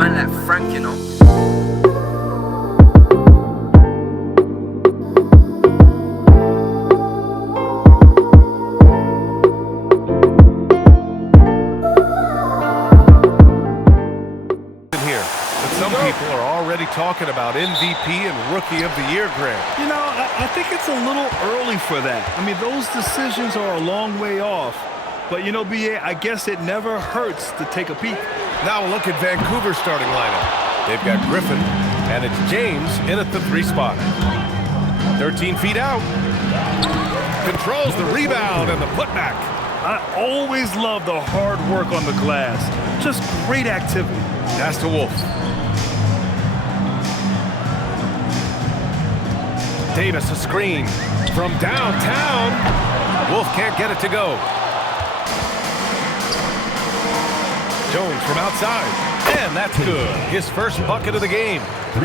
man like Frank, you know. People are already talking about MVP and Rookie of the Year, Grant. You know, I think it's a little early for that. I mean, those decisions are a long way off. But, you know, B.A., I guess it never hurts to take a peek. Now look at Vancouver's starting lineup. They've got Griffin, and it's James in at the 3 spot. 13 feet out. Controls the rebound and the putback. I always love the hard work on the glass. Just great activity. Pass to Wolf. Davis a screen from downtown. Wolf can't get it to go. Jones from outside. And that's good. His first bucket of the game.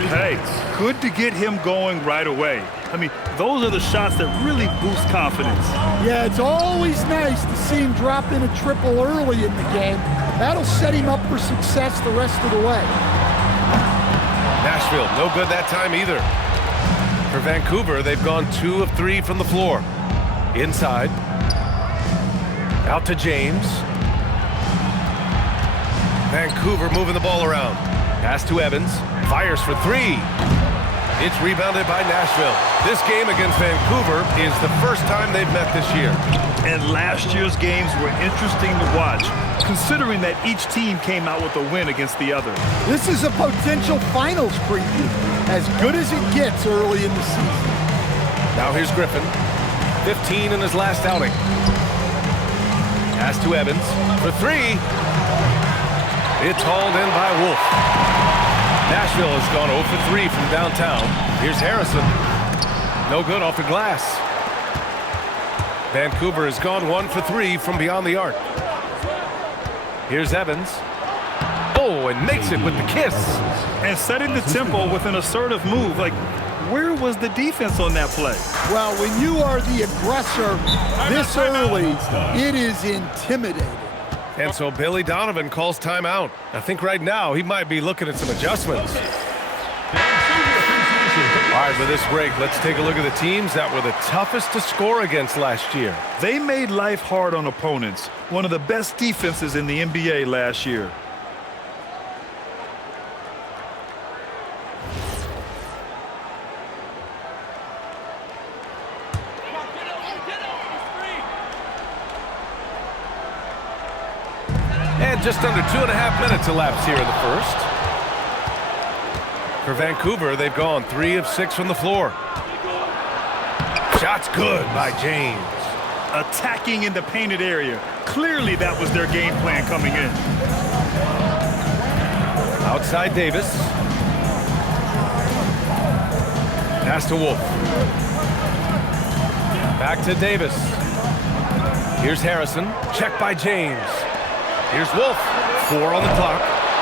Hey, good to get him going right away. I mean, those are the shots that really boost confidence. Yeah, it's always nice to see him drop in a triple early in the game. That'll set him up for success the rest of the way. Nashville, no good that time either. For Vancouver, they've gone 2 of 3 from the floor. Inside. Out to James. Vancouver moving the ball around. Pass to Evans. Fires for 3. It's rebounded by Nashville. This game against Vancouver is the first time they've met this year. And last year's games were interesting to watch, considering that each team came out with a win against the other. This is a potential finals preview, as good as it gets early in the season. Now here's Griffin, 15 in his last outing. Pass to Evans for 3. It's hauled in by Wolf. Nashville has gone 0 for 3 from downtown. Here's Harrison. No good off the glass. Vancouver has gone 1 for 3 from beyond the arc. Here's Evans. Oh, and makes it with the kiss. And setting the tempo with an assertive move. Like, where was the defense on that play? Well, when you are the aggressor this early, it is intimidating. And so Billy Donovan calls timeout. I think right now he might be looking at some adjustments. All right, with this break, let's take a look at the teams that were the toughest to score against last year. They made life hard on opponents. One of the best defenses in the NBA last year. And just under 2.5 minutes elapsed here in the first. For Vancouver, they've gone 3 of 6 from the floor. Shot's good by James. Attacking in the painted area. Clearly that was their game plan coming in. Outside Davis. Pass to Wolf. Back to Davis. Here's Harrison. Check by James. Here's Wolf. 4 on the clock.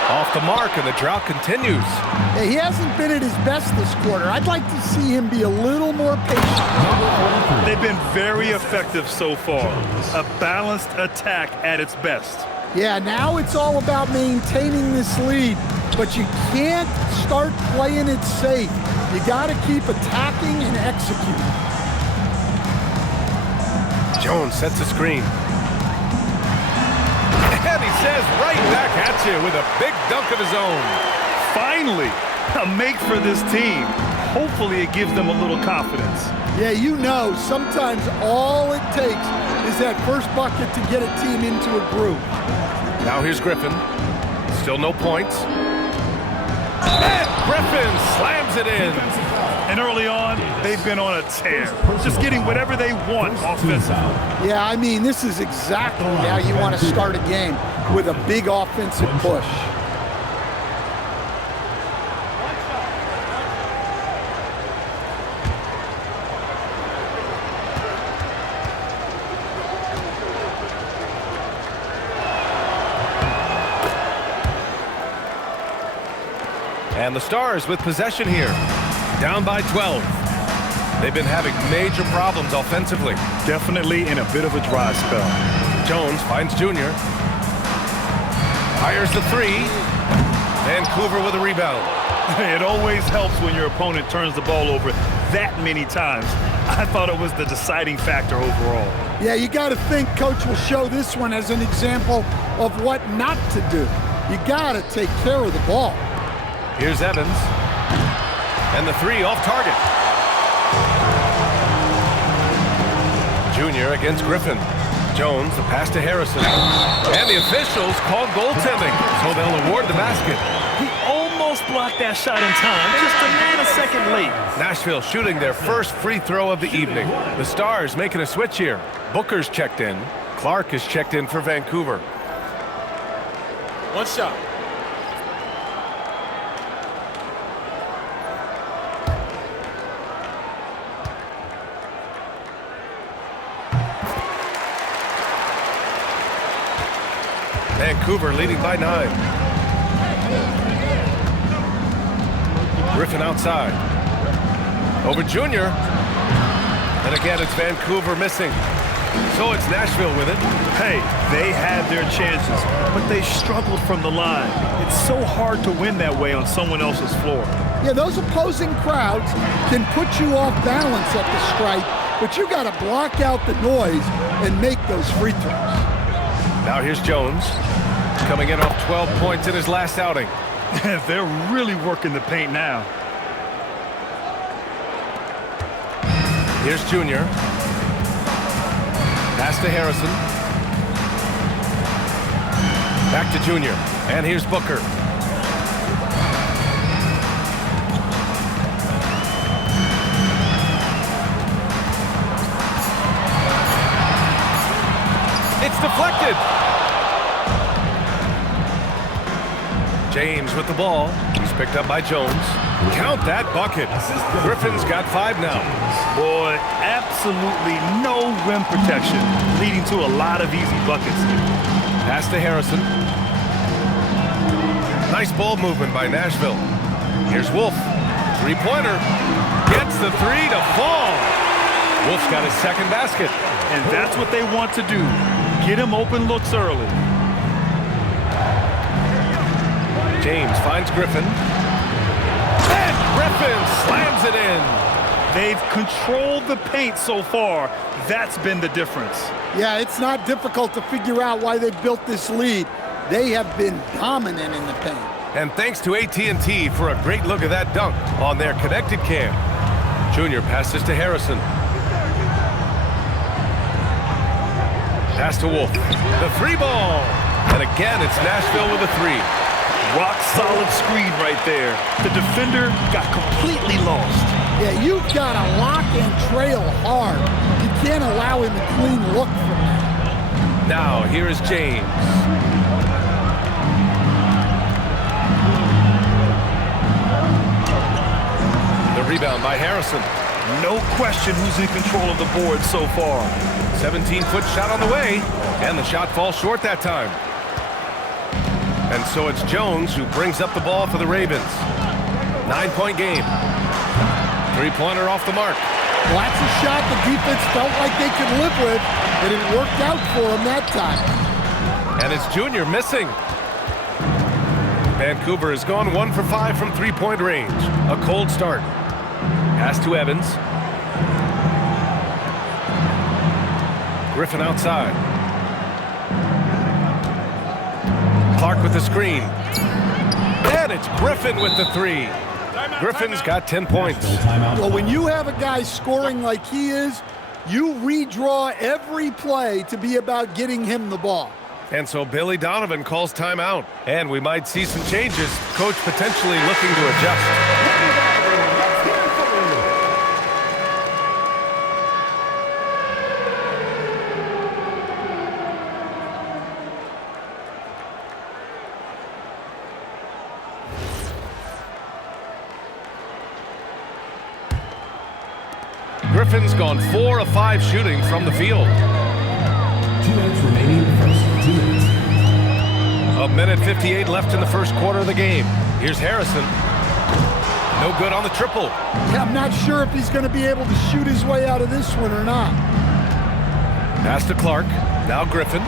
Off the mark, and the drought continues. Yeah, he hasn't been at his best this quarter. I'd like to see him be a little more patient. They've been very effective so far. A balanced attack at its best. Yeah, now it's all about maintaining this lead, but you can't start playing it safe. You got to keep attacking and executing. Jones sets a screen. And he says right back at you with a big dunk of his own. Finally, a make for this team. Hopefully it gives them a little confidence. Yeah, you know, sometimes all it takes is that first bucket to get a team into a groove. Now here's Griffin. Still no points. And Griffin slams it in. And early on, they've been on a tear. Just getting whatever they want offensively. Yeah, I mean, this is exactly how you want to start a game, with a big offensive push. And the Stars with possession here. Down by 12. They've been having major problems offensively. Definitely in a bit of a dry spell. Jones finds Junior. Fires the 3. Vancouver with a rebound. It always helps when your opponent turns the ball over that many times. I thought it was the deciding factor overall. Yeah, you got to think Coach will show this one as an example of what not to do. You got to take care of the ball. Here's Evans. And the three off target. Junior against Griffin. Jones, the pass to Harrison. And the officials called goaltending, so they'll award the basket. He almost blocked that shot in time, just a nanosecond late. Nashville shooting their first free throw of the evening. The Stars making a switch here. Booker's checked in. Clark is checked in for Vancouver. One shot. Vancouver leading by 9. Griffin outside. Over Junior. And again, it's Vancouver missing. So it's Nashville with it. Hey, they had their chances, but they struggled from the line. It's so hard to win that way on someone else's floor. Yeah, those opposing crowds can put you off balance at the stripe, but you got to block out the noise and make those free throws. Now here's Jones, coming in off 12 points in his last outing. They're really working the paint now. Here's Junior. Pass to Harrison. Back to Junior. And here's Booker. It's deflected. James with the ball. He's picked up by Jones. Count that bucket. Griffin's got 5 now. Boy, absolutely no rim protection, leading to a lot of easy buckets. Pass to Harrison. Nice ball movement by Nashville. Here's Wolf. Three-pointer. Gets the three to fall. Wolf's got his second basket. And that's what they want to do. Get him open looks early. James finds Griffin. And Griffin slams it in. They've controlled the paint so far. That's been the difference. Yeah, it's not difficult to figure out why they built this lead. They have been dominant in the paint. And thanks to AT&T for a great look at that dunk on their connected cam. Junior passes to Harrison. Pass to Wolf. The three ball. And again, it's Nashville with a three. Rock solid screen right there. The defender got completely lost. Yeah, you've got to lock and trail hard. You can't allow him a clean look from that. Now, here is James. The rebound by Harrison. No question who's in control of the board so far. 17-foot shot on the way, and the shot falls short that time. And so it's Jones who brings up the ball for the Ravens. 9-point game. Three-pointer off the mark. Well, that's a shot the defense felt like they could live with, and it worked out for them that time. And it's Junior missing. Vancouver has gone 1 for 5 from three-point range. A cold start. Pass to Evans. Griffin outside. Clark with the screen. And it's Griffin with the three. Griffin's got 10 points. Well, when you have a guy scoring like he is, you redraw every play to be about getting him the ball. And so Billy Donovan calls timeout. And we might see some changes. Coach potentially looking to adjust. Griffin's gone 4 of 5 shooting from the field. 2 minutes remaining. First 2 minutes. A minute 58 left in the first quarter of the game. Here's Harrison. No good on the triple. Yeah, I'm not sure if he's going to be able to shoot his way out of this one or not. Pass to Clark. Now Griffin.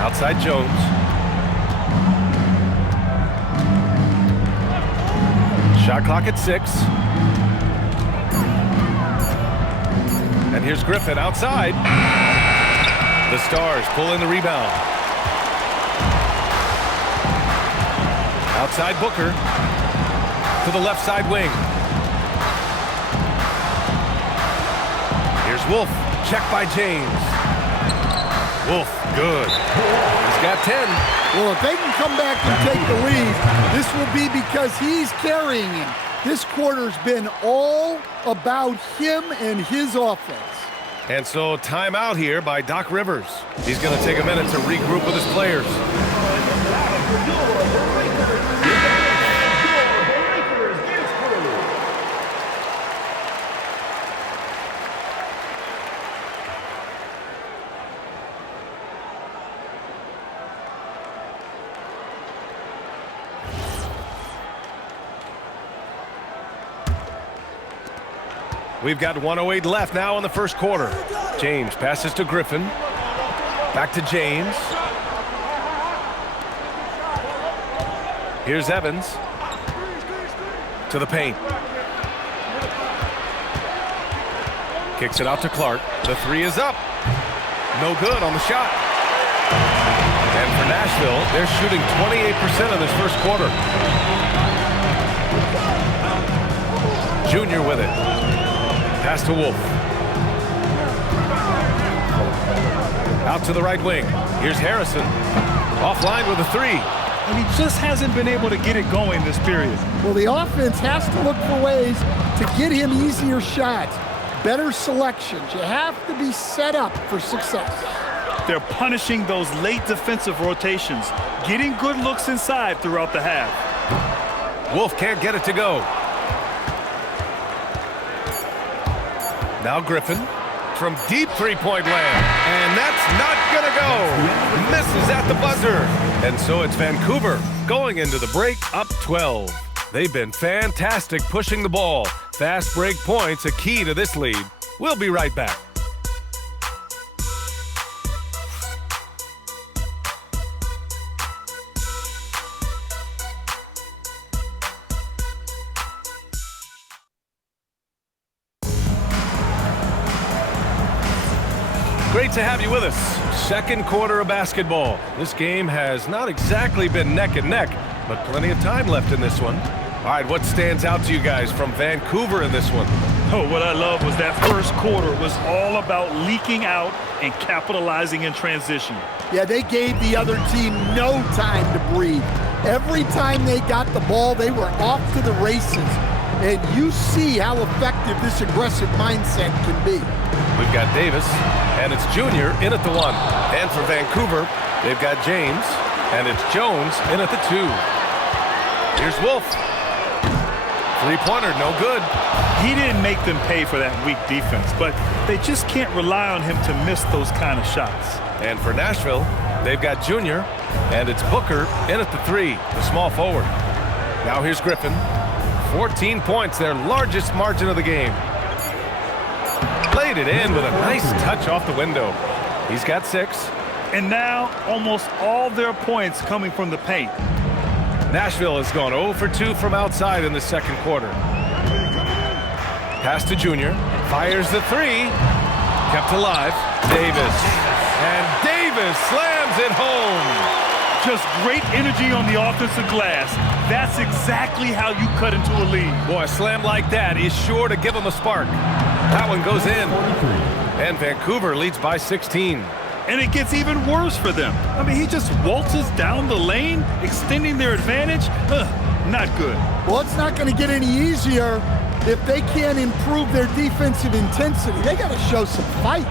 Outside Jones. Shot clock at 6. And here's Griffin outside. The Stars pull in the rebound. Outside Booker to the left side wing. Here's Wolf. Check by James. Wolf, good. He's got 10. Well, if they can come back and take the lead, this will be because he's carrying him. This quarter's been all about him and his offense. And so timeout here by Doc Rivers. He's going to take a minute to regroup with his players. We've got 1:08 left now in the first quarter. James passes to Griffin. Back to James. Here's Evans. To the paint. Kicks it out to Clark. The 3 is up. No good on the shot. And for Nashville, they're shooting 28% in this first quarter. Junior with it. Pass to Wolf. Out to the right wing. Here's Harrison. Offline with a 3. And he just hasn't been able to get it going this period. Well, the offense has to look for ways to get him easier shots, better selections. You have to be set up for success. They're punishing those late defensive rotations, getting good looks inside throughout the half. Wolf can't get it to go. Now Griffin from deep three-point land. And that's not going to go. Misses at the buzzer. And so it's Vancouver going into the break up 12. They've been fantastic pushing the ball. Fast break points a key to this lead. We'll be right back. Great to have you with us. Second quarter of basketball. This game has not exactly been neck and neck, but plenty of time left in this one. All right, what stands out to you guys from Vancouver in this one? Oh, what I love was that first quarter was all about leaking out and capitalizing in transition. Yeah, they gave the other team no time to breathe. Every time they got the ball, they were off to the races. And you see how effective this aggressive mindset can be. We've got Davis, and it's Junior in at the 1. And for Vancouver, they've got James, and it's Jones in at the 2. Here's Wolf. Three-pointer, no good. He didn't make them pay for that weak defense, but they just can't rely on him to miss those kind of shots. And for Nashville, they've got Junior, and it's Booker in at the 3, the small forward. Now here's Griffin. 14 points, their largest margin of the game. Played it in with a nice touch off the window. He's got 6. And now almost all their points coming from the paint. Nashville has gone 0 for 2 from outside in the second quarter. Pass to Junior. Fires the 3. Kept alive. Davis. And Davis slams it home. Just great energy on the offensive glass. That's exactly how you cut into a lead. Boy, a slam like that is sure to give them a spark. That one goes in. And Vancouver leads by 16. And it gets even worse for them. I mean, he just waltzes down the lane, extending their advantage. Not good. Well, it's not going to get any easier if they can't improve their defensive intensity. They got to show some fight.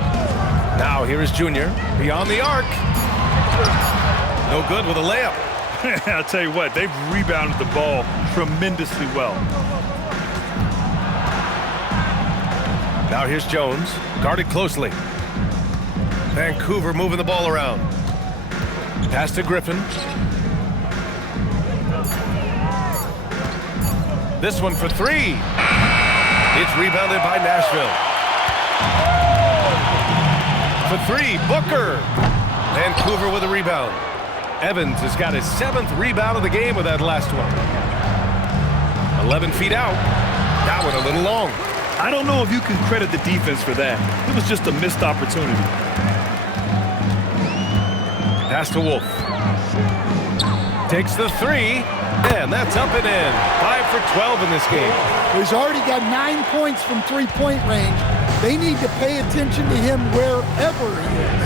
Now here is Junior beyond the arc. No good with a layup. I'll tell you what, they've rebounded the ball tremendously well. Now here's Jones, guarded closely. Vancouver moving the ball around. Pass to Griffin. This one for 3. It's rebounded by Nashville. For 3, Booker. Vancouver with a rebound. Evans has got his 7th rebound of the game with that last one. 11 feet out. That one a little long. I don't know if you can credit the defense for that. It was just a missed opportunity. Pass to Wolf. Takes the three, and that's up and in. 5 for 12 in this game. He's already got 9 points from three-point range. They need to pay attention to him wherever he is.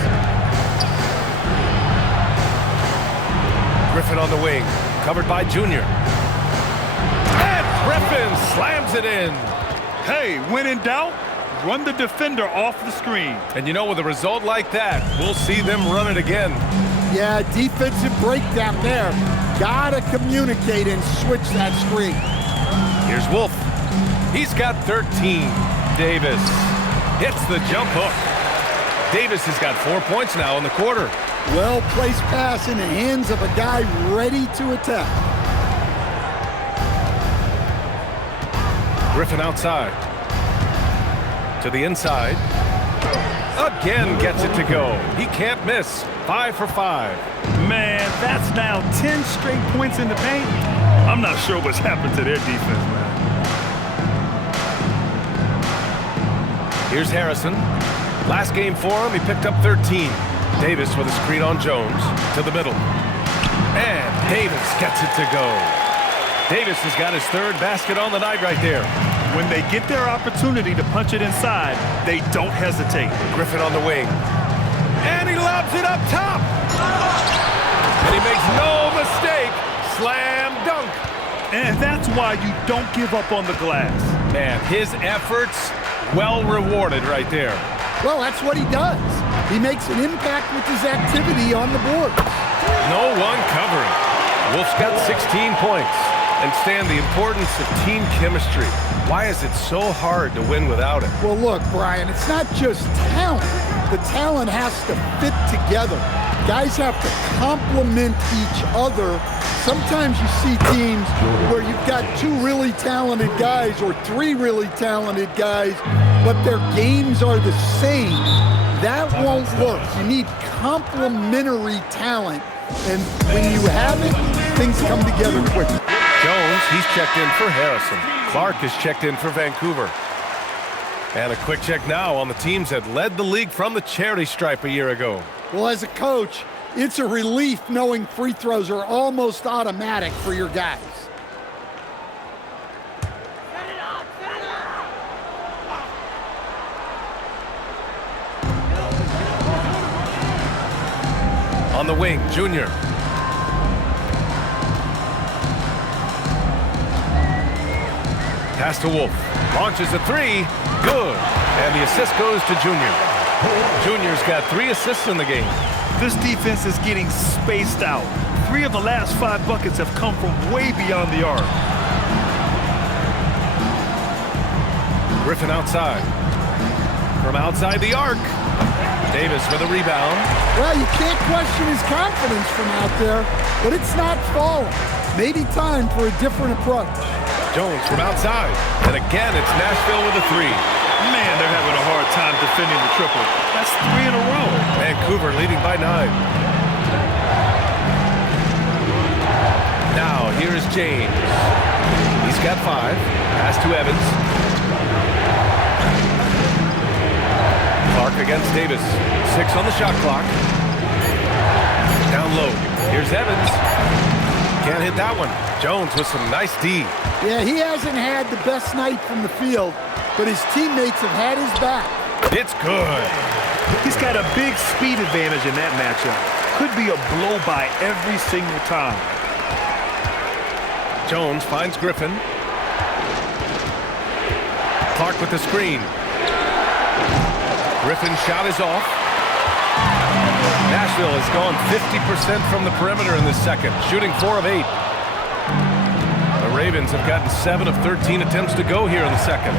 Griffin on the wing, covered by Junior. And Griffin slams it in. Hey, when in doubt, run the defender off the screen. And you know, with a result like that, we'll see them run it again. Yeah, defensive breakdown there. Gotta communicate and switch that screen. Here's Wolf. He's got 13. Davis hits the jump hook. Davis has got 4 points now in the quarter. Well-placed pass in the hands of a guy ready to attack. Griffin outside. To the inside. Again gets it to go. He can't miss. 5 for 5. Man, that's now 10 straight points in the paint. I'm not sure what's happened to their defense, man. Here's Harrison. Last game for him, he picked up 13. Davis with a screen on Jones to the middle. And Davis gets it to go. Davis has got his third basket on the night right there. When they get their opportunity to punch it inside, they don't hesitate. Griffin on the wing. And he lobs it up top. And he makes no mistake. Slam dunk. And that's why you don't give up on the glass. Man, his efforts well rewarded right there. Well, that's what he does. He makes an impact with his activity on the board. No one covering. Wolf's got 16 points. And Stan, the importance of team chemistry. Why is it so hard to win without it? Well, look, Brian, it's not just talent. The talent has to fit together. Guys have to complement each other. Sometimes you see teams where you've got 2 really talented guys or 3 really talented guys, but their games are the same. That won't work. You need complementary talent. And when you have it, things come together quickly. Jones, he's checked in for Harrison. Clark is checked in for Vancouver. And a quick check now on the teams that led the league from the charity stripe a year ago. Well, as a coach, it's a relief knowing free throws are almost automatic for your guys. On the wing, Junior. Pass to Wolf. Launches a 3. Good. And the assist goes to Junior. Junior's got 3 assists in the game. This defense is getting spaced out. 3 of the last 5 buckets have come from way beyond the arc. Griffin outside. From outside the arc. Davis with a rebound. Well, you can't question his confidence from out there, but it's not falling. Maybe time for a different approach. Jones from outside. And again, it's Nashville with a 3. Man, they're having a hard time defending the triple. That's 3 in a row. Vancouver leading by 9. Now, here's James. He's got 5. Pass to Evans. Clark against Davis. 6 on the shot clock. Down low. Here's Evans. Can't hit that one. Jones with some nice D. Yeah, he hasn't had the best night from the field, but his teammates have had his back. It's good. He's got a big speed advantage in that matchup. Could be a blow by every single time. Jones finds Griffin. Clark with the screen. Griffin's shot is off. Nashville has gone 50% from the perimeter in this second, shooting 4 of 8. The Ravens have gotten 7 of 13 attempts to go here in the second.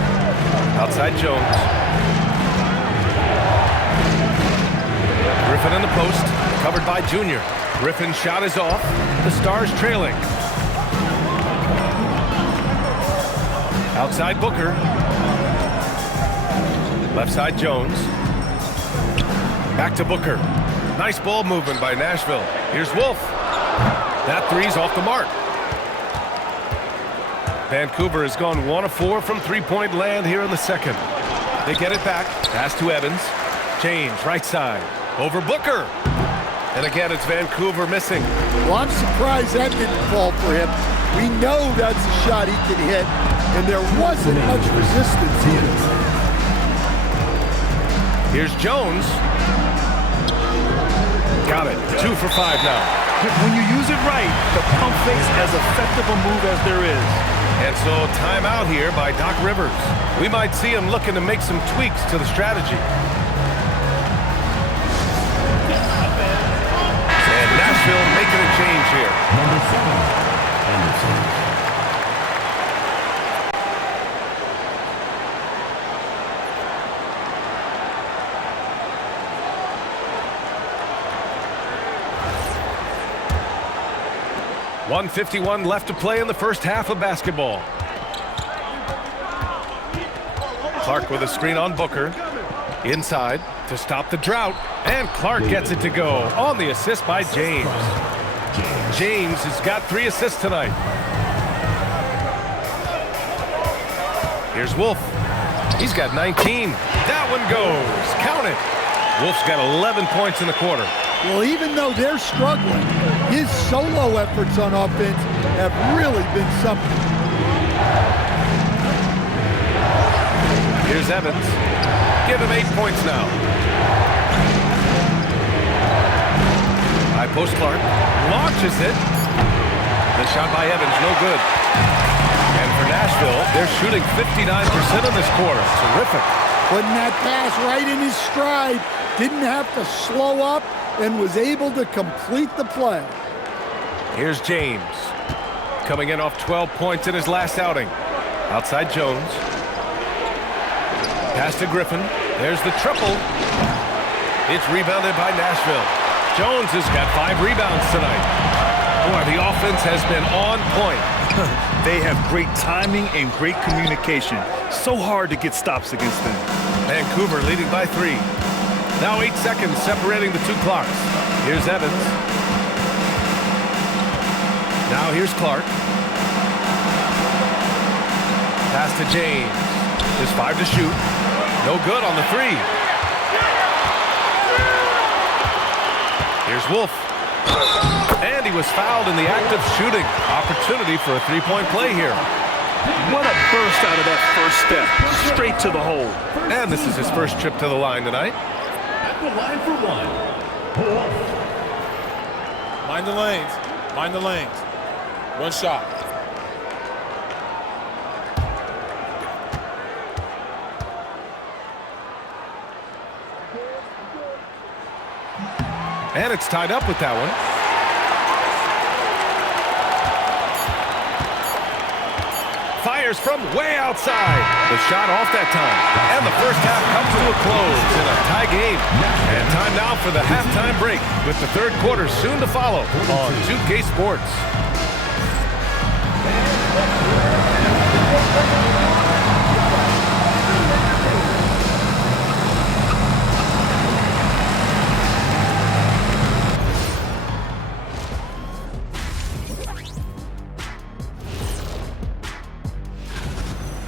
Outside Jones. Griffin in the post, covered by Junior. Griffin's shot is off. The Stars trailing. Outside Booker. Left side Jones. Back to Booker. Nice ball movement by Nashville. Here's Wolf. That 3's off the mark. Vancouver has gone 1 of 4 from three-point land here in the second. They get it back. Pass to Evans. James, right side. Over Booker. And again, it's Vancouver missing. Well, I'm surprised that didn't fall for him. We know that's a shot he can hit, and there wasn't much resistance either. Here's Jones. Got it. 2 for 5 now. When you use it right, the pump fake's as effective a move as there is. And so timeout here by Doc Rivers. We might see him looking to make some tweaks to the strategy. And Nashville making a change here. Number 7, Anderson. .151 left to play in the first half of basketball. Clark with a screen on Booker. Inside to stop the drought. And Clark gets it to go on the assist by James. James has got 3 assists tonight. Here's Wolf. He's got 19. That one goes. Count it. Wolf's got 11 points in the quarter. Well, even though they're struggling, his solo efforts on offense have really been something. Here's Evans. Give him 8 points now. High post Clark. Launches it. The shot by Evans, no good. And for Nashville, they're shooting 59% in this quarter. Terrific. Putting that pass right in his stride. Didn't have to slow up and was able to complete the play. Here's James. Coming in off 12 points in his last outing. Outside Jones. Pass to Griffin. There's the triple. It's rebounded by Nashville. Jones has got 5 rebounds tonight. Boy, the offense has been on point. They have great timing and great communication. So hard to get stops against them. Vancouver leading by 3. Now 8 seconds separating the 2 clocks. Here's Evans. Now here's Clark. Pass to James. There's 5 to shoot. No good on the 3. Here's Wolf. And he was fouled in the act of shooting. Opportunity for a 3-point play here. What a burst out of that first step. Straight to the hole. And this is his first trip to the line tonight. At the line for 1, Wolf. Mind the lanes. Mind the lanes. 1 shot. And it's tied up with that one. Fires from way outside. The shot off that time. And the first half comes to a close in a tie game. And time now for the halftime break with the third quarter soon to follow on 2K Sports.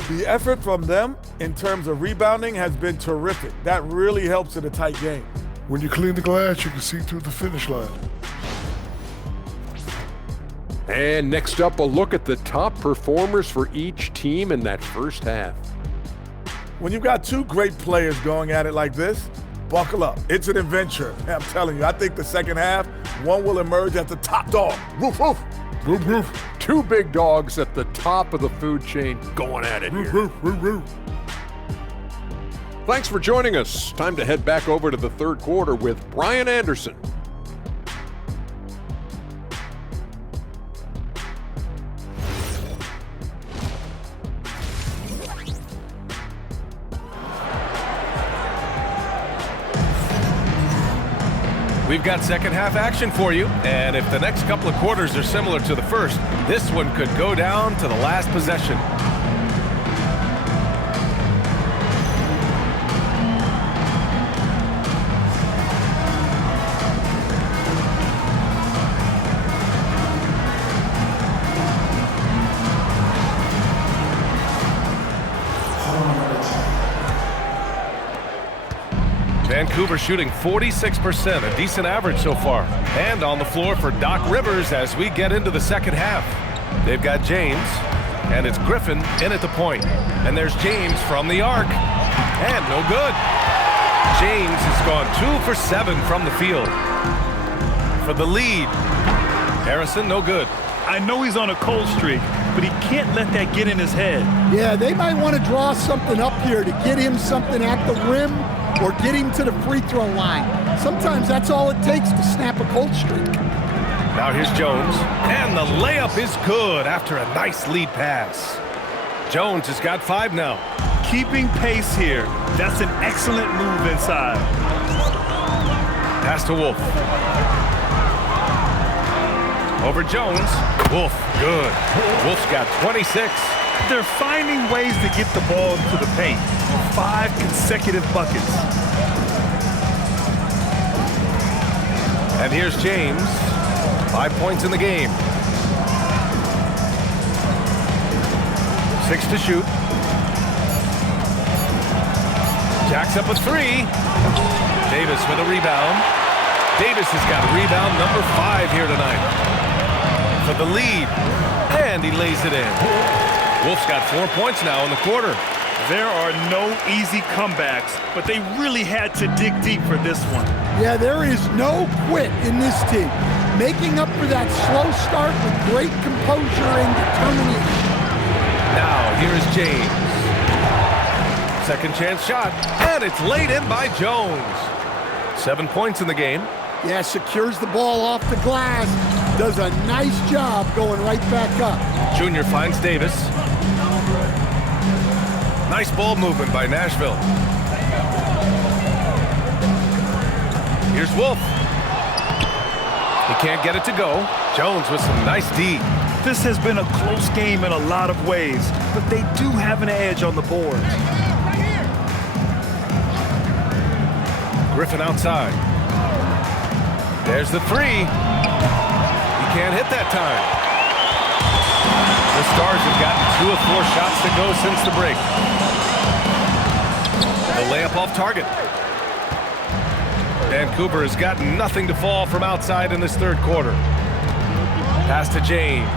The effort from them in terms of rebounding has been terrific. That really helps in a tight game. When you clean the glass, you can see through the finish line. And next up, a look at the top performers for each team in that first half. When you've got 2 great players going at it like this, buckle up. It's an adventure. I'm telling you, I think the second half, one will emerge as the top dog. Woof, woof. Woof, woof. 2 big dogs at the top of the food chain going at it here. Woof, woof, woof. Thanks for joining us. Time to head back over to the third quarter with Brian Anderson. We've got second half action for you, and if the next couple of quarters are similar to the first, this one could go down to the last possession. Vancouver shooting 46%, a decent average so far. And on the floor for Doc Rivers as we get into the second half. They've got James, and it's Griffin in at the point. And there's James from the arc. And no good. James has gone 2 for 7 from the field. For the lead, Harrison, no good. I know he's on a cold streak, but he can't let that get in his head. Yeah, they might want to draw something up here to get him something at the rim or get him to the free throw line. Sometimes that's all it takes to snap a cold streak. Now here's Jones, and the layup is good after a nice lead pass. Jones has got 5 now. Keeping pace here. That's an excellent move inside. Pass to Wolf. Over Jones. Wolf, good. Wolf's got 26. They're finding ways to get the ball into the paint. 5 consecutive buckets. And here's James. 5 points in the game. 6 to shoot. Jacks up a 3. Davis with a rebound. Davis has got rebound number 5 here tonight. For the lead. And he lays it in. Wolf's got 4 points now in the quarter. There are no easy comebacks, but they really had to dig deep for this one. Yeah, there is no quit in this team. Making up for that slow start with great composure and determination. Now, here's James. Second chance shot, and it's laid in by Jones. 7 points in the game. Yeah, secures the ball off the glass. Does a nice job going right back up. Junior finds Davis. Nice ball movement by Nashville. Here's Wolf. He can't get it to go. Jones with some nice D. This has been a close game in a lot of ways, but they do have an edge on the board. Griffin outside. There's the 3. He can't hit that time. The Stars have gotten 2 of 4 shots to go since the break. The layup off target. Vancouver has gotten nothing to fall from outside in this third quarter. Pass to James.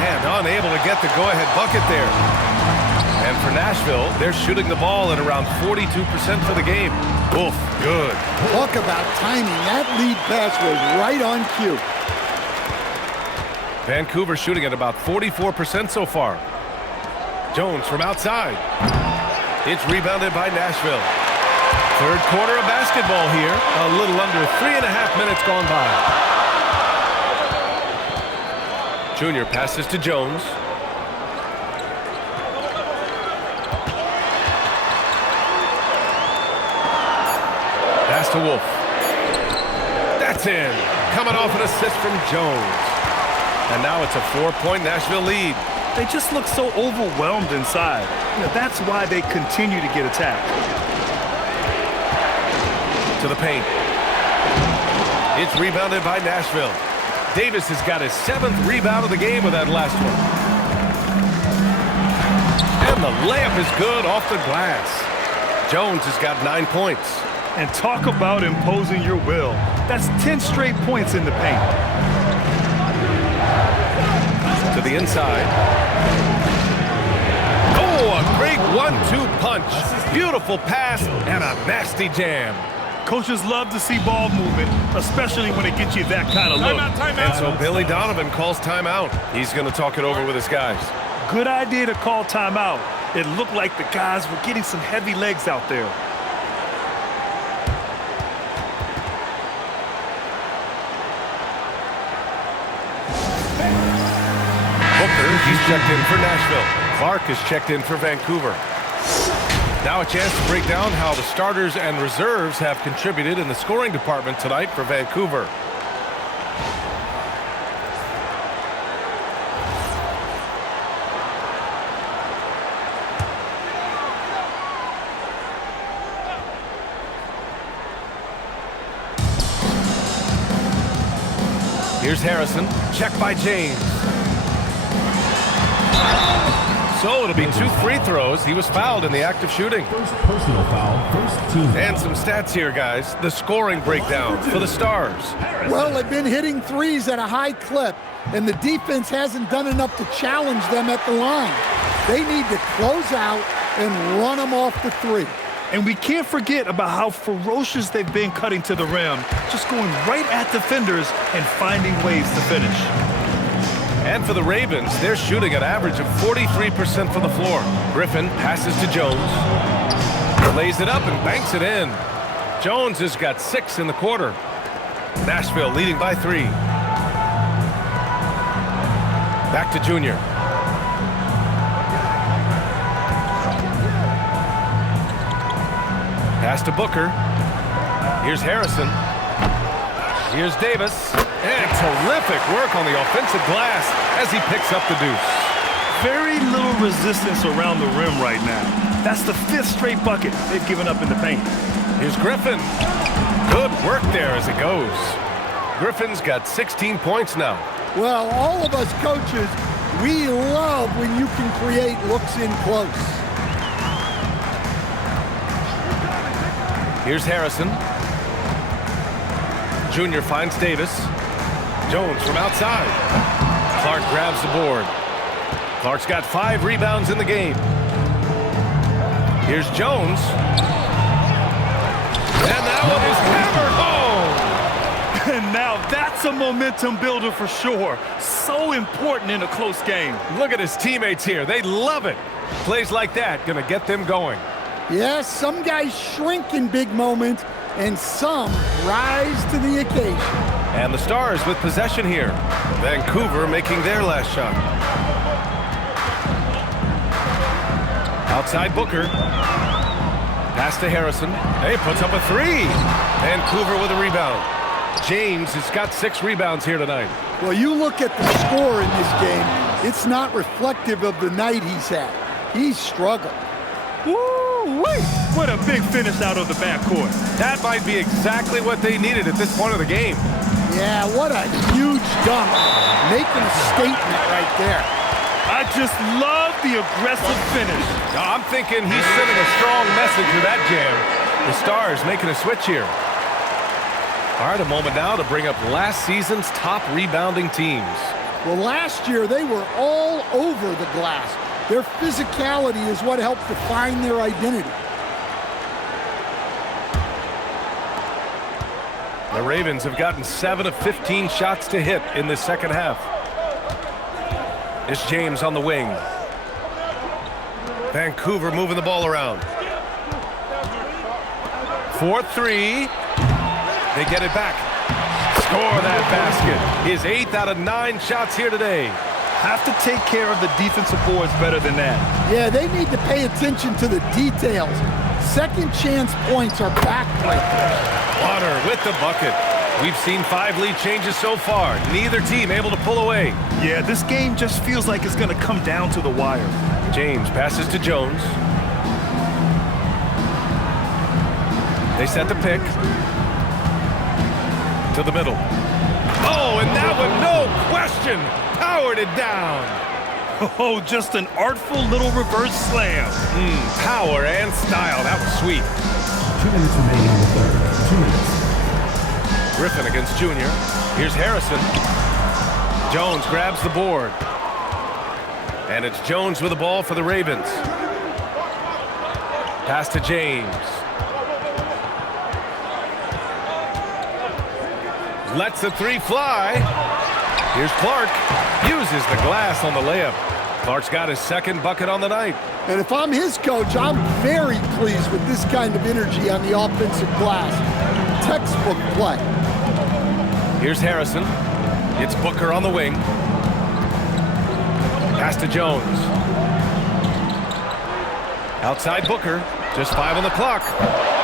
And unable to get the go-ahead bucket there. And for Nashville, they're shooting the ball at around 42% for the game. Oof, good. Talk about timing. That lead pass was right on cue. Vancouver shooting at about 44% so far. Jones from outside. It's rebounded by Nashville. Third quarter of basketball here. A little under 3.5 minutes gone by. Junior passes to Jones. Pass to Wolf. That's in. Coming off an assist from Jones. And now it's a 4-point Nashville lead. They just look so overwhelmed inside. That's why they continue to get attacked. To the paint. It's rebounded by Nashville. Davis has got his 7th rebound of the game with that last one. And the layup is good off the glass. Jones has got 9 points. And talk about imposing your will. That's 10 straight points in the paint. To the inside. Oh, a great 1-2 punch. Beautiful pass and a nasty jam. Coaches love to see ball movement, especially when it gets you that kind of look. And so Billy Donovan calls timeout. He's going to talk it over with his guys. Good idea to call timeout. It looked like the guys were getting some heavy legs out there. He's checked in for Nashville. Clark is checked in for Vancouver. Now a chance to break down how the starters and reserves have contributed in the scoring department tonight for Vancouver. Here's Harrison. Checked by James. So it'll be 2 free throws. He was fouled in the act of shooting. First personal foul, first team. And some stats here, guys. The scoring breakdown for the Stars. Well, they've been hitting threes at a high clip, and the defense hasn't done enough to challenge them at the line. They need to close out and run them off the three. And we can't forget about how ferocious they've been cutting to the rim, just going right at defenders and finding ways to finish. And for the Ravens, they're shooting an average of 43% from the floor. Griffin passes to Jones. Lays it up and banks it in. Jones has got 6 in the quarter. Nashville leading by 3. Back to Junior. Pass to Booker. Here's Harrison. Here's Davis. And terrific work on the offensive glass as he picks up the deuce. Very little resistance around the rim right now. That's the 5th straight bucket they've given up in the paint. Here's Griffin. Good work there as it goes. Griffin's got 16 points now. Well, all of us coaches, we love when you can create looks in close. Here's Harrison. Junior finds Davis. Jones from outside. Clark grabs the board. Clark's got 5 rebounds in the game. Here's Jones. And that one is hammered home. And now that's a momentum builder for sure. So important in a close game. Look at his teammates here. They love it. Plays like that gonna get them going. Yes, some guys shrink in big moments, and some rise to the occasion. And the Stars with possession here. Vancouver making their last shot. Outside Booker. Pass to Harrison. He puts up a 3. Vancouver with a rebound. James has got 6 rebounds here tonight. Well, you look at the score in this game, it's not reflective of the night he's had. He's struggled. Woo-wee! What a big finish out of the backcourt. That might be exactly what they needed at this point of the game. Yeah, what a huge dunk. Making a statement right there. I just love the aggressive finish. Now, I'm thinking he's sending a strong message with that jam. The Stars making a switch here. All right, a moment now to bring up last season's top rebounding teams. Well, last year they were all over the glass. Their physicality is what helped define their identity. The Ravens have gotten 7 of 15 shots to hit in this second half. It's James on the wing. Vancouver moving the ball around. 4-3. They get it back. Score that basket. His 8th out of 9 shots here today. Have to take care of the defensive boards better than that. Yeah, they need to pay attention to the details. Second chance points are backbreakers. Water with the bucket. We've seen 5 lead changes so far. Neither team able to pull away. Yeah, this game just feels like it's going to come down to the wire. James passes to Jones. They set the pick. To the middle. Oh, and that one, no question, powered it down. Oh, just an artful little reverse slam. Power and style. That was sweet. 2 minutes remaining in the third. 2 minutes. Griffin against Junior. Here's Harrison. Jones grabs the board. And it's Jones with the ball for the Ravens. Pass to James. Lets the 3 fly. Here's Clark. Uses the glass on the layup. Clark's got his 2nd bucket on the night. And if I'm his coach, I'm very pleased with this kind of energy on the offensive glass. Textbook play. Here's Harrison. It's Booker on the wing. Pass to Jones. Outside Booker. Just 5 on the clock.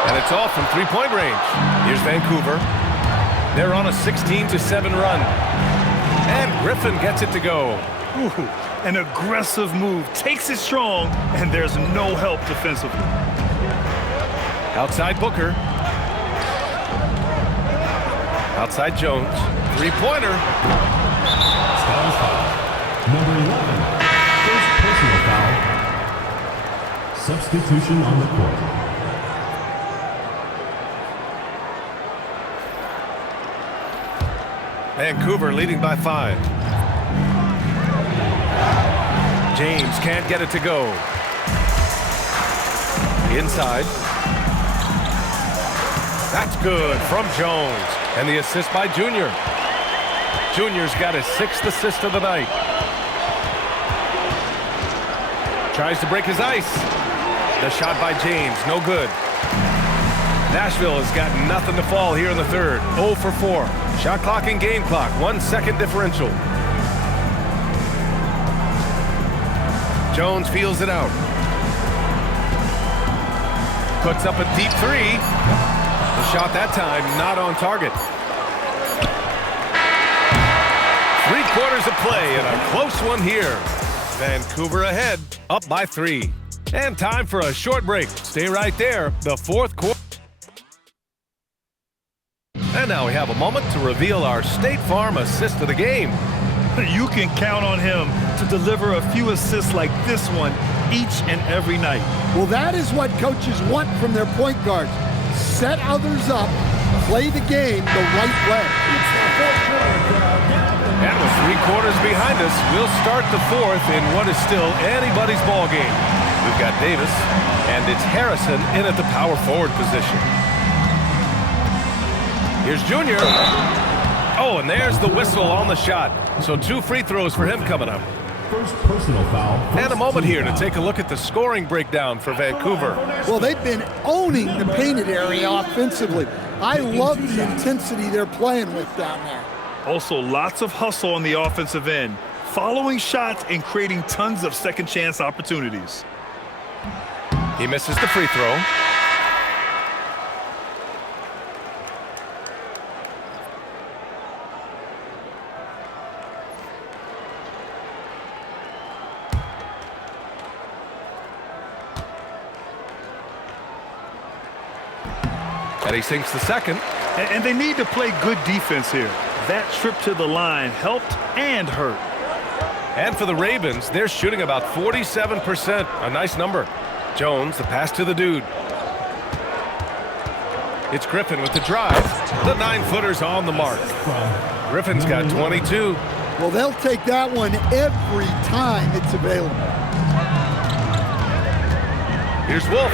And it's off from 3-point range. Here's Vancouver. They're on a 16-7 run. And Griffin gets it to go. Ooh, an aggressive move. Takes it strong, and there's no help defensively. Outside Booker. Outside Jones. 3-pointer. Stars foul. Number 11. First personal foul. Substitution on the court. Vancouver leading by 5. James can't get it to go. Inside. That's good from Jones. And the assist by Junior. Junior's got his 6th assist of the night. Tries to break his ice. The shot by James, no good. Nashville has got nothing to fall here in the third. 0 for 4. Shot clock and game clock, 1 second differential. Jones feels it out. Puts up a deep 3. The shot that time not on target. 3/4 of play and a close one here. Vancouver ahead, up by 3. And time for a short break. Stay right there. The 4th quarter. And now we have a moment to reveal our State Farm assist of the game. You can count on him to deliver a few assists like this one each and every night. Well, that is what coaches want from their point guards. Set others up, play the game the right way. And with 3/4 behind us, we'll start the 4th in what is still anybody's ball game. We've got Davis, and it's Harrison in at the power forward position. Here's Junior. Oh, and there's the whistle on the shot. So 2 free throws for him coming up. First personal foul. And a moment here to take a look at the scoring breakdown for Vancouver. Well, they've been owning the painted area offensively. I love the intensity they're playing with down there. Also, lots of hustle on the offensive end, following shots and creating tons of second chance opportunities. He misses the free throw. And he sinks the second. And they need to play good defense here. That trip to the line helped and hurt. And for the Ravens, they're shooting about 47%. A nice number. Jones, the pass to the dude. It's Griffin with the drive. The 9-footer's on the mark. Griffin's got 22. Well, they'll take that one every time it's available. Here's Wolf.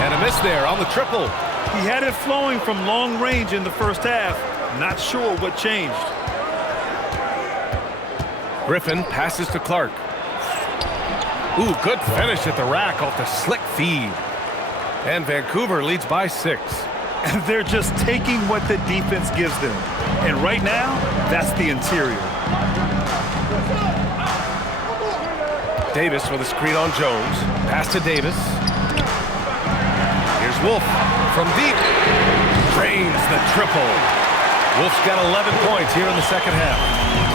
And a miss there on the triple. He had it flowing from long range in the first half. Not sure what changed. Griffin passes to Clark. Ooh, good finish at the rack off the slick feed. And Vancouver leads by 6. And they're just taking what the defense gives them. And right now, that's the interior. Davis with a screen on Jones. Pass to Davis. Here's Wolf from deep. Drains the triple. Wolf's got 11 points here in the second half.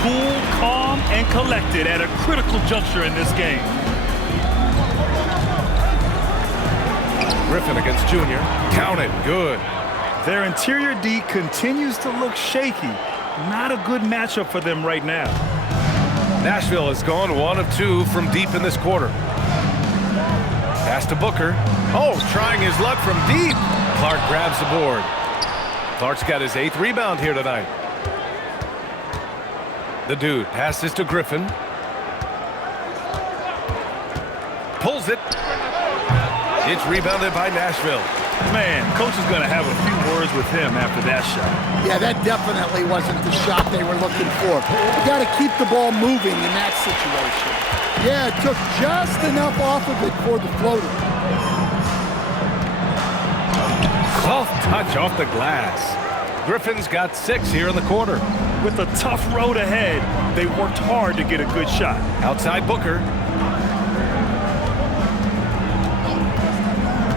Cool, calm, and collected at a critical juncture in this game. Griffin against Junior. Count it. Good. Their interior D continues to look shaky. Not a good matchup for them right now. Nashville has gone 1 of 2 from deep in this quarter. Pass to Booker. Oh, trying his luck from deep. Clark grabs the board. Clark's got his 8th rebound here tonight. The dude passes to Griffin. Pulls it. It's rebounded by Nashville. Man, coach is going to have a few words with him after that shot. Yeah, that definitely wasn't the shot they were looking for. You got to keep the ball moving in that situation. Yeah, it took just enough off of it for the floater. Soft touch off the glass. Griffin's got 6 here in the quarter. With a tough road ahead, they worked hard to get a good shot. Outside Booker.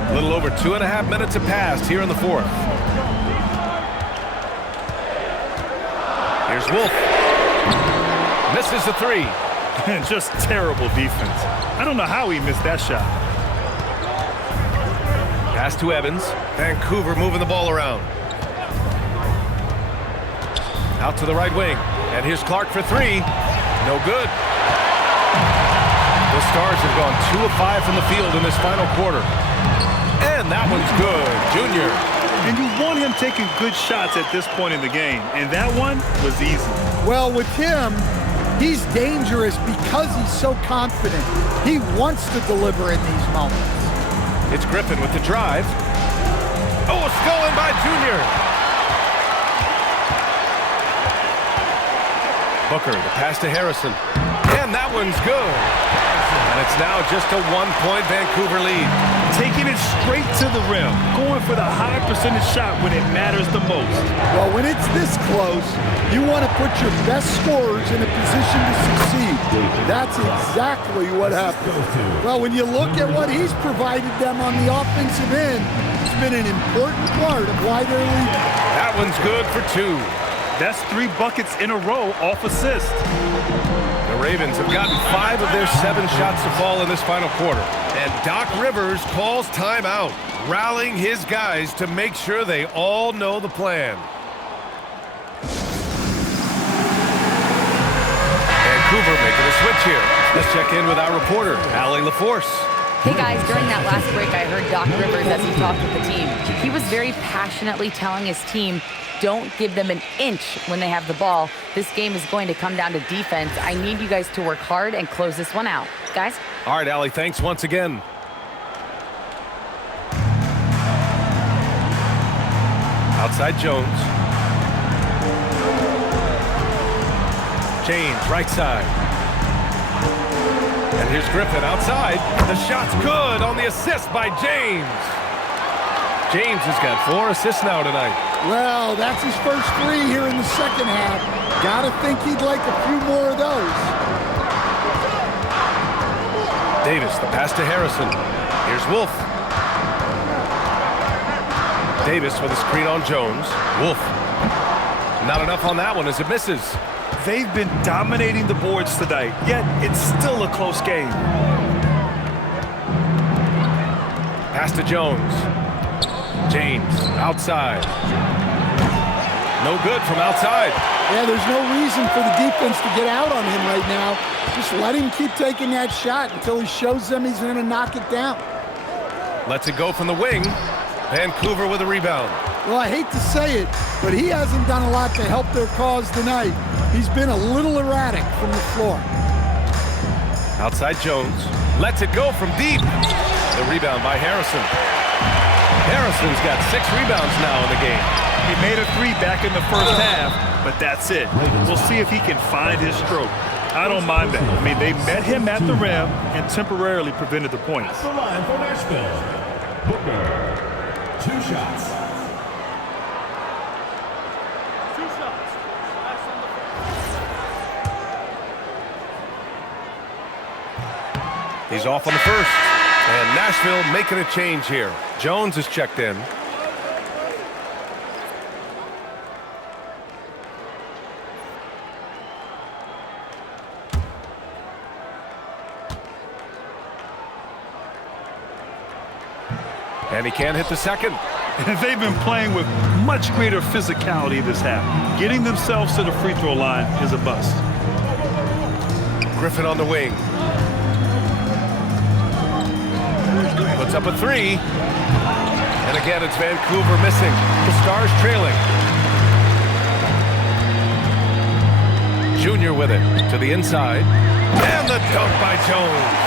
A little over 2.5 minutes have passed here in the 4th. Here's Wolf. Misses the 3. Just terrible defense. I don't know how he missed that shot. Pass to Evans. Vancouver moving the ball around. Out to the right wing. And here's Clark for 3. No good. The Stars have gone 2 of 5 from the field in this final quarter. And that one's good. Junior. And you want him taking good shots at this point in the game. And that one was easy. Well, with him, he's dangerous because he's so confident. He wants to deliver in these moments. It's Griffin with the drive. Oh, stolen by Junior. Booker, the pass to Harrison. And that one's good. And it's now just a 1-point Vancouver lead. Taking it straight to the rim. Going for the high percentage shot when it matters the most. Well, when it's this close, you want to put your best scorers in a position to succeed. That's exactly what happened. Well, when you look at what he's provided them on the offensive end, it's been an important part of why they're leading. That one's good for 2. That's 3 buckets in a row off assist. The Ravens have gotten 5 of their 7 shots to fall in this final quarter. And Doc Rivers calls timeout, rallying his guys to make sure they all know the plan. Vancouver making a switch here. Let's check in with our reporter, Allie LaForce. Hey guys, during that last break, I heard Doc Rivers as he talked with the team. He was very passionately telling his team, don't give them an inch when they have the ball. This game is going to come down to defense. I need you guys to work hard and close this one out. Guys? All right, Allie, thanks once again. Outside Jones. James, right side. And here's Griffin outside. The shot's good on the assist by James. James has got 4 assists now tonight. Well, that's his first 3 here in the second half. Gotta think he'd like a few more of those. Davis, the pass to Harrison. Here's Wolf. Davis with a screen on Jones. Wolf. Not enough on that one as it misses. They've been dominating the boards tonight, yet it's still a close game. Pass to Jones. James, outside. No good from outside. Yeah, there's no reason for the defense to get out on him right now. Just let him keep taking that shot until he shows them he's going to knock it down. Lets it go from the wing. Vancouver with a rebound. Well, I hate to say it, but he hasn't done a lot to help their cause tonight. He's been a little erratic from the floor. Outside Jones. Lets it go from deep. The rebound by Harrison. Harrison's got 6 rebounds now in the game. He made a 3 back in the first half, but that's it. We'll see if he can find his stroke. I don't mind that. I mean, they met him at the rim and temporarily prevented the points. At the line for Nashville, Booker. 2 shots. He's off on the first. And Nashville making a change here. Jones is checked in. And he can't hit the second. They've been playing with much greater physicality this half. Getting themselves to the free throw line is a must. Griffin on the wing. Puts up a 3. And again, it's Vancouver missing. The Stars trailing. Junior with it to the inside. And the dunk by Jones.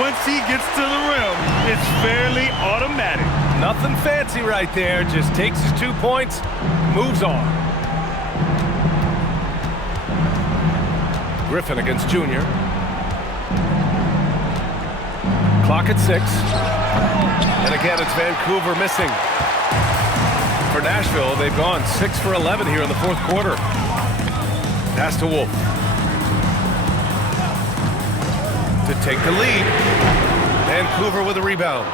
Once he gets to the rim, it's fairly automatic. Nothing fancy right there. Just takes his 2 points, moves on. Griffin against Junior. Clock at 6. And again, it's Vancouver missing. For Nashville, they've gone 6 for 11 here in the fourth quarter. Pass to Wolf. To take the lead. Vancouver with a rebound.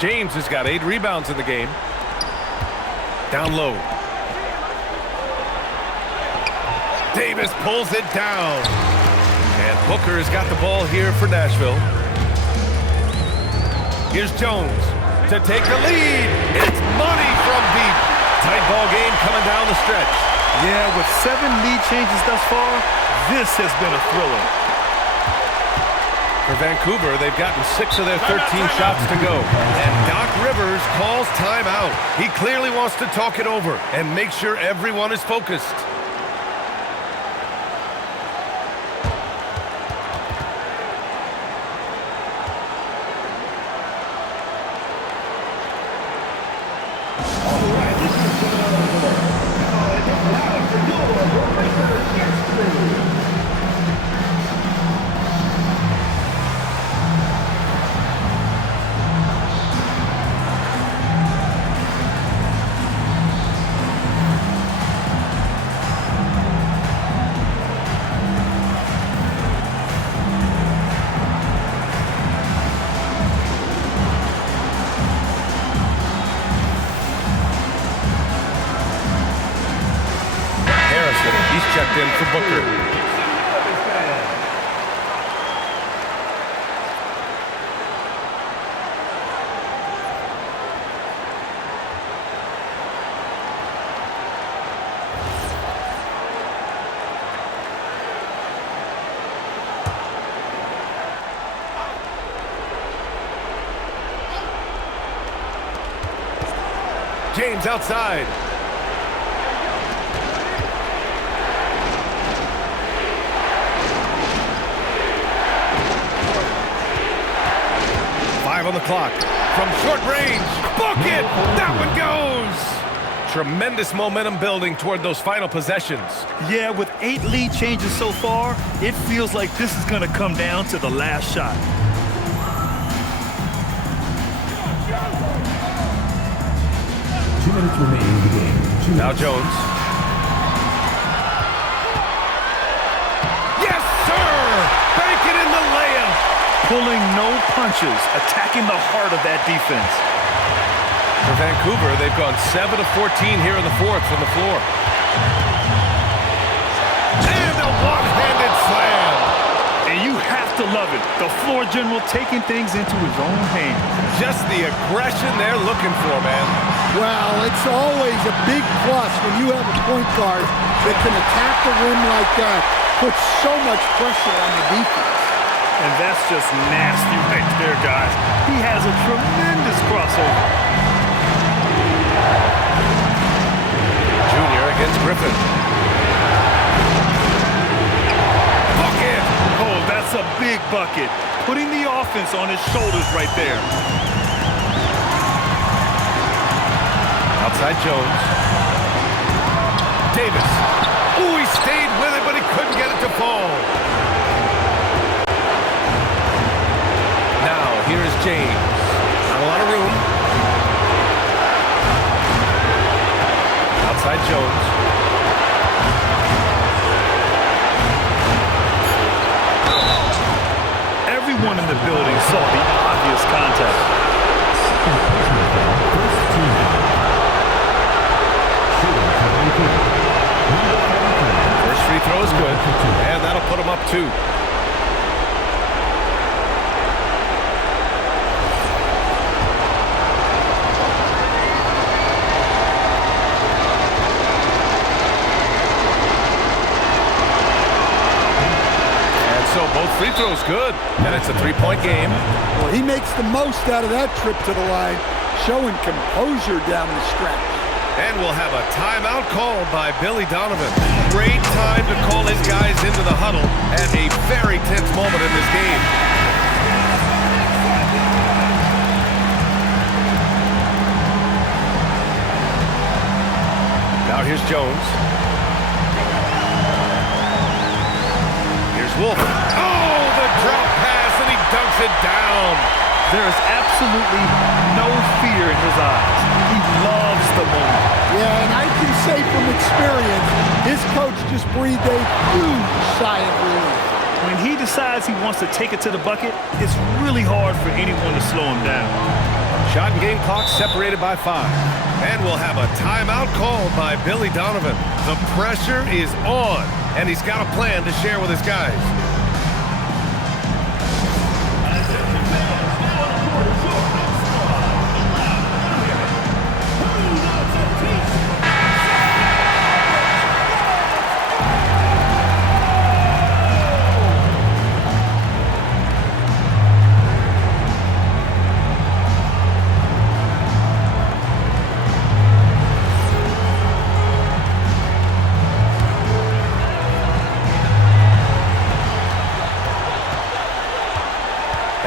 James has got 8 rebounds in the game. Down low. Davis pulls it down. And Booker has got the ball here for Nashville. Here's Jones to take the lead. It's money from deep. Tight ball game coming down the stretch. Yeah, with 7 lead changes thus far, this has been a thriller. For Vancouver, they've gotten 6 of their 13 shots to go. And Doc Rivers calls timeout. He clearly wants to talk it over and make sure everyone is focused. Checked in for Booker. James outside. On the clock from short range. Book it! That one goes! Tremendous momentum building toward those final possessions. Yeah, with 8 lead changes so far, it feels like this is going to come down to the last shot. Two minutes remaining in the game. Now Jones. Yes, sir! Bank it in the layup! Pulling no punches, attacking the heart of that defense. For Vancouver, they've gone 7 of 14 here in the fourth from the floor. And a one-handed slam. And you have to love it. The floor general taking things into his own hands. Just the aggression they're looking for, man. Well, it's always a big plus when you have a point guard that can attack the rim like that, put so much pressure on the defense. And that's just nasty right there, guys. He has a tremendous crossover. Junior against Griffin. Bucket! Oh, that's a big bucket. Putting the offense on his shoulders right there. Outside Jones. Davis. Oh, he stayed with it, but he couldn't get it to fall. Here is James. Not a lot of room. Outside Jones. Everyone in the building saw the obvious contact. First free throw is good, and that'll put him up 2. Both free throws good, and it's a 3-point game. Well, he makes the most out of that trip to the line, showing composure down the stretch. And we'll have a timeout called by Billy Donovan. Great time to call his guys into the huddle at a very tense moment in this game. Now here's Jones. Here's Wolf. Oh, the drop pass, and he dunks it down. There is absolutely no fear in his eyes. He loves the moment. Yeah, and I can say from experience, his coach just breathed a huge sigh of relief. When he decides he wants to take it to the bucket, it's really hard for anyone to slow him down. Shot and game clock separated by 5. And we'll have a timeout called by Billy Donovan. The pressure is on, and he's got a plan to share with his guys.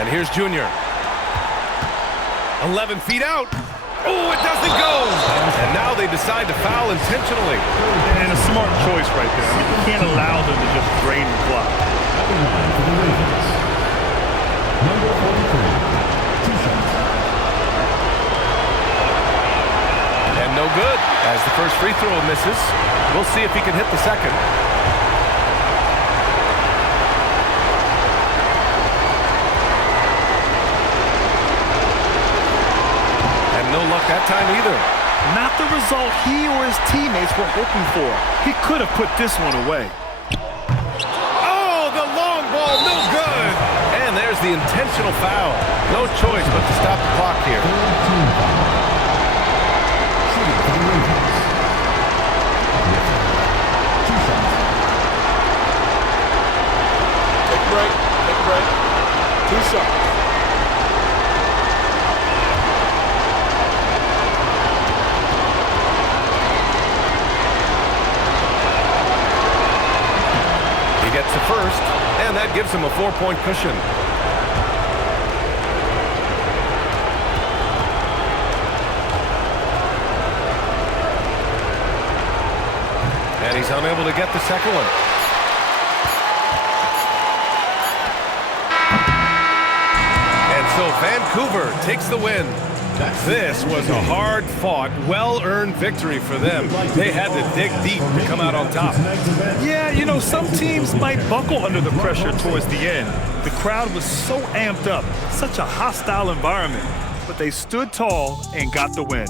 And here's Junior. 11 feet out. Oh, it doesn't go. And now they decide to foul intentionally. And a smart choice right there. I mean, you can't allow them to just drain the clock. Number 43, 2 shots. And no good, as the first free throw misses. We'll see if he can hit the second. And no luck that time either. Not the result he or his teammates were hoping for. He could have put this one away. Oh, the long ball, no good. And there's the intentional foul. No choice but to stop the clock here. Shooting for the Ravens. Griffin, 2 shots. Take a break. Take a break. 2 shots. He gets the first, and that gives him a 4-point cushion. And he's unable to get the second one. And so Vancouver takes the win. This was a hard-fought, well-earned victory for them. They had to dig deep to come out on top. Yeah, you know, some teams might buckle under the pressure towards the end. The crowd was so amped up, such a hostile environment, but they stood tall and got the win.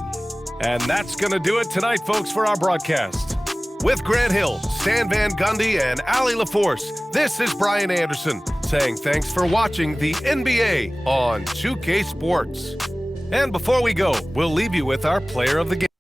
And that's going to do it tonight, folks, for our broadcast. With Grant Hill, Stan Van Gundy, and Allie LaForce, this is Brian Anderson saying thanks for watching the NBA on 2K Sports. And before we go, we'll leave you with our player of the game.